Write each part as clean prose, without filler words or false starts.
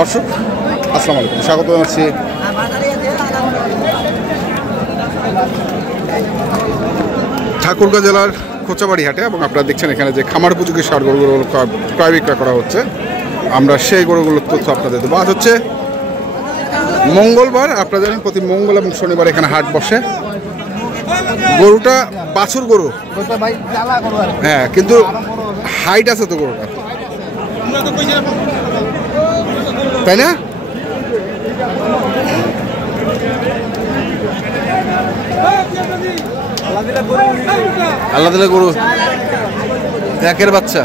দর্শক আসসালামু আলাইকুম, স্বাগত জানাচ্ছি ঠাকুরগাঁও জেলার খোঁচাবাড়ি হাটে। এবং আপনারা দেখছেন এখানে যে খামার উপযোগী ষাঁড় গরুগুলো ক্রয় বিক্রয় করা হচ্ছে, আমরা সেই গরুগুলোর তথ্য আপনাদের দেবো। আজ হচ্ছে মঙ্গলবার, আপনারা জানেন প্রতি মঙ্গল এবং শনিবার এখানে হাট বসে। গরুটা বাছুর গরু, হ্যাঁ, কিন্তু হাইট আছে তো গরুটা, তাই না? আল্লাহ দিলে গরু একের বাচ্চা।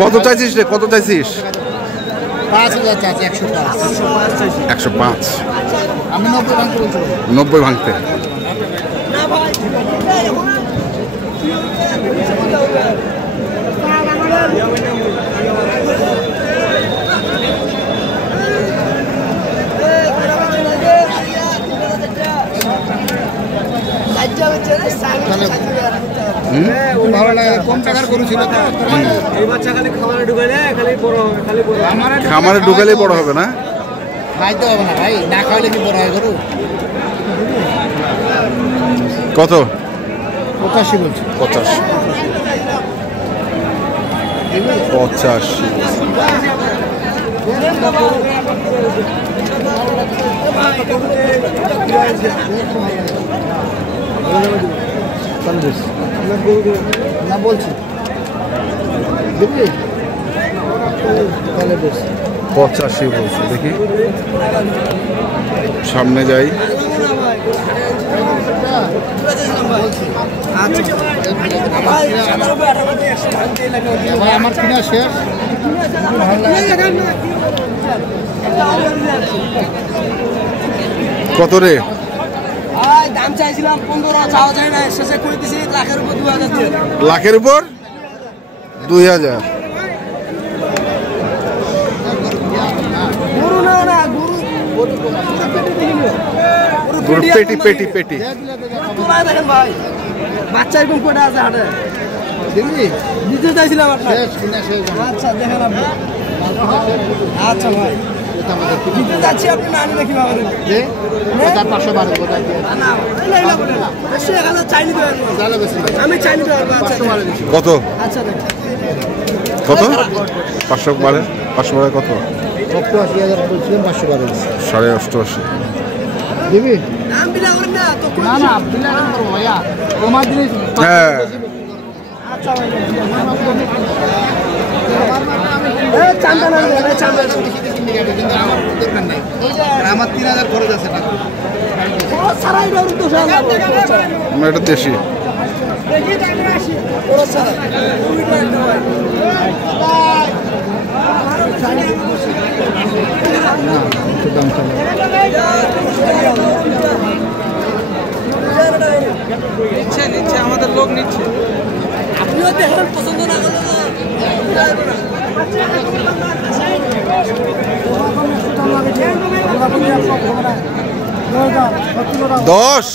কত চাইছিস রে, কত চাইছিস? 105। আমি 90 ভাঙতে। খামারে ঢুকালেই বড় হবে না, খাইতে হবে না ভাই, না খাইলে কি বড় হয় গরু? কত? 85 বলছি। 85। না বলছি বুঝলি, 85 বলছে। দেখি সামনে যাই। আমার কিনা শেষ। কত রে? দাম চাইছিলাম 15, চাওয়া যায় না, শেষে করে দিছি লাখের উপর 2000। লাখের উপর 2000? গরু না না, গরু পেটি পেটি পেটি। দেখেন ভাই, বাচ্চা এরকম কটা আছে হাটে, দিতে চাইছিলাম আপনার। আচ্ছা দেখেন আপনি, আচ্ছা ভাই দিতে যাচ্ছি, আপনি না আনলে কিভাবে দেবেন? 500 চাইনি আমি চাইনি দেবো। কত? আচ্ছা দেখেন কত? 500 বারে 500 বারে কত? 88,000 বলছিলাম, 500 বারে 88.5 দিবি? দাম বিলা করেন না তো। না না বিলা করবো ভাইয়া, তোমার জিনিস। হ্যাঁ, আচ্ছা ভাই চান্দা না, চান্দা কিন্তু আমার দরকার নাই, আমার 3000 খরচ আছে না। সারাই গরু তো আমরা এটা দেশি। নিচ্ছে আমাদের লোক নিচ্ছে, আপনিও দেখেন পছন্দ না করলে 10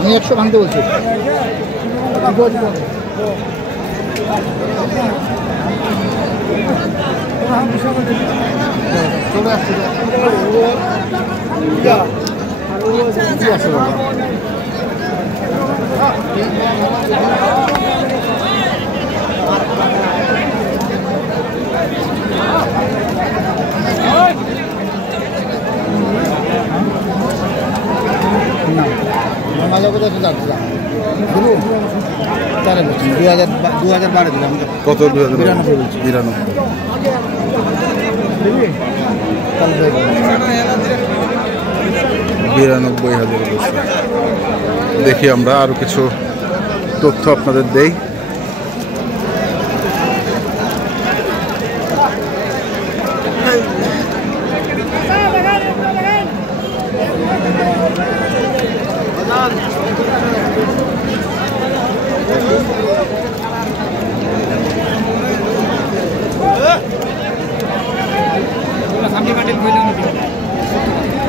আমি 100 ভাঙতে বলছি। চলে আসছি তাহলে বলছি 2012 দিলাম। কত? 92 বলছি। 92,000। দেখি আমরা আরো কিছু তথ্য আপনাদের দেই।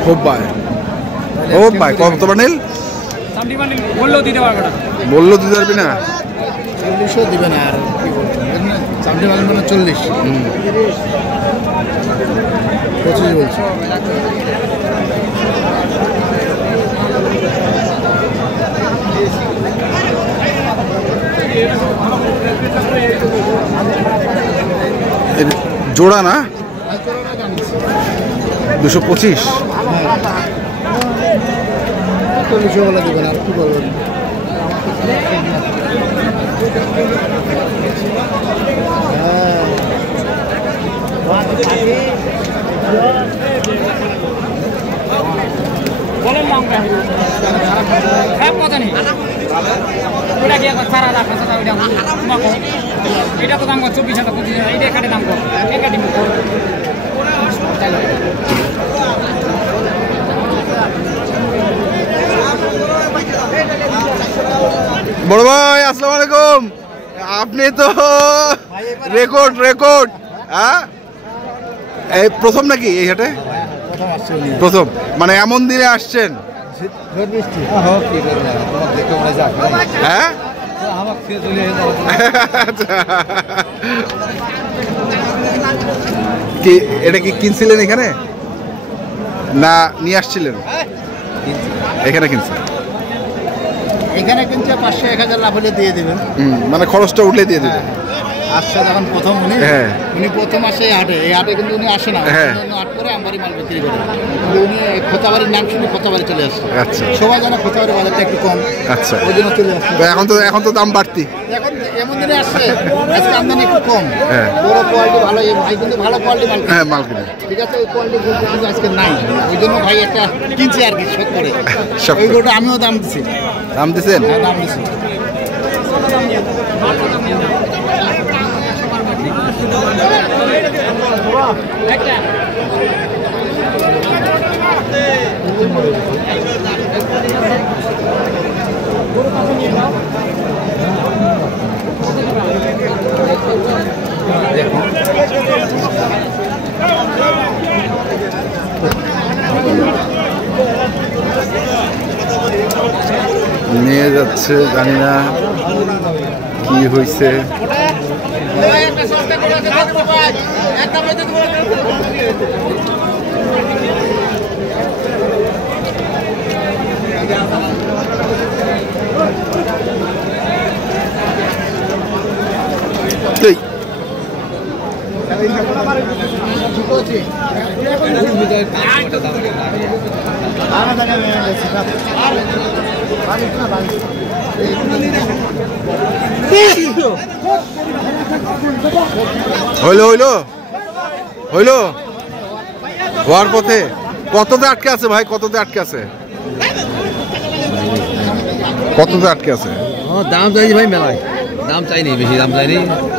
খুব ভাই, ও ভাই কত নীল বললেও দিতে পারবে না। বললেও দিতে পারবি না? 40ও দিবে না। আর কি বলছেন চামড়ি মাল মানে 40 25 বলছে। জোড়া না 225। 40ও বলে দিবে না। আর কি বলবেন? বলেন দাম খারাপ কথা নেই। ওটা কি সারা রাখা এটা তো দাম 24,000 25,000। এটা এখানে দাম কত? এখানে বড় ভাই আসসালামু আলাইকুম। আপনি তো রেকর্ড হ্যাঁ, এই প্রথম নাকি এই হাটে? প্রথম মানে এমন দিনে আসছেন? হ্যাঁ কি এটা কি কিনছিলেন এখানে না নিয়ে আসছিলেন? এখানে কিনছেন? এখানে কিনছে 500-1000 লাভ হলে দিয়ে দেবেন। মানে খরচটা উঠলে দিয়ে দেবেন। আসছে যখন প্রথম উনি প্রথম আসে এই হাটে কিন্তু উনি আসে না। হাট করে আমবাড়ি মাল বিক্রি করে। উনি খোঁচাবাড়ির নাম শুনে খোঁচাবাড়ি চলে আসছে। আচ্ছা, সবাই জানে খোঁচাবাড়ি বাজারটা একটু কম। আচ্ছা, ওই জন্য চলে আসছে। এখন তো দাম বাড়তি। এখন এমন দিনে আসছে আজকে আমদানি একটু কম। বড় কোয়ালিটি ভালো, এই ভাই কিন্তু ভালো কোয়ালিটি মাল কিনে। ঠিক আছে, ওই কোয়ালিটি কিন্তু আজকে নাই। ওই জন্য ভাই একটা কিনছি আর কি শখ করে। ওই গোটা আমিও দাম দিচ্ছি। দাম দিচ্ছেন? হ্যাঁ, দাম দিচ্ছি। নিয়ে যাচ্ছে, জানি না কি হয়েছে। হইলো হওয়ার পথে। কততে আটকে আছে ভাই? কততে আটকে আছে? কততে আটকে আছে? দাম চাইছি ভাই মেলায়, দাম চাইনি বেশি, দাম চাইনি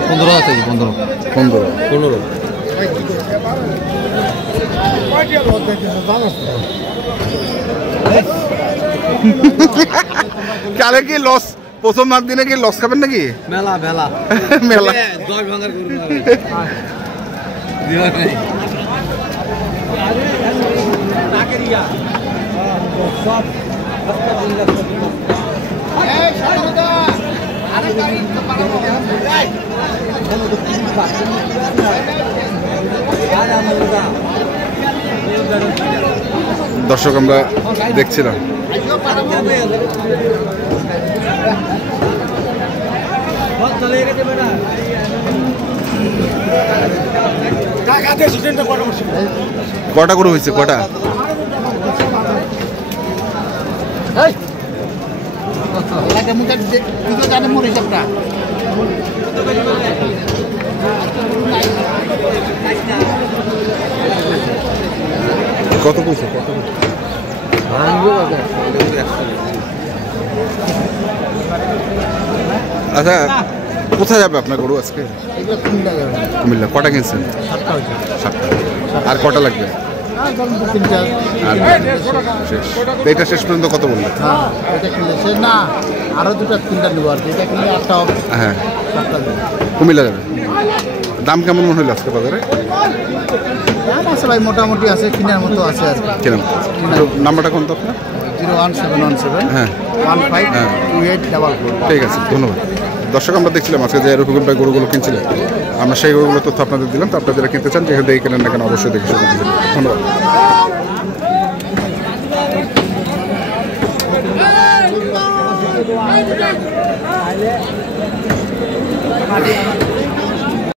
15 চাইছি। 15 কালে কি লস? প্রথম মাস দিনে কি লস খাবেন নাকি? মেলা মেলা 10 ভাঙার দর্শক আমরা দেখছিলাম কটা করে হয়েছে? কটা? কত পয়সা? কত? আচ্ছা, কোথায় যাবে আপনার গরু আজকে? কুমিল্লা। কটা কিনছেন? 7টা। আর কটা লাগবে? এটা শেষ পর্যন্ত কত বললেন? না, আরো 2-3টা নেবো আর কি। এটা কিনলে 8টা হবে। হ্যাঁ, কুমিল্লা যাবে। দাম কেমন মনে হলো আজকে বাজারে? দাম আছে ভাই, মোটামুটি আছে, কেনার মতো আছে। কেনার নাম্বারটা কোন তো আপনার? 01717 হ্যাঁ 152844। ঠিক আছে, ধন্যবাদ। দর্শক, আমরা দেখছিলাম আজকে যে রফিকুল ভাই গরুগুলো কিনছিলেন, আমরা সেই গরুগুলো তথ্য আপনাদের দিলাম। তো আপনারা যারা কিনতে চান, যেখানে দেখে কেনেন না কেন, অবশ্যই দেখে শুনে দিবেন। ধন্যবাদ।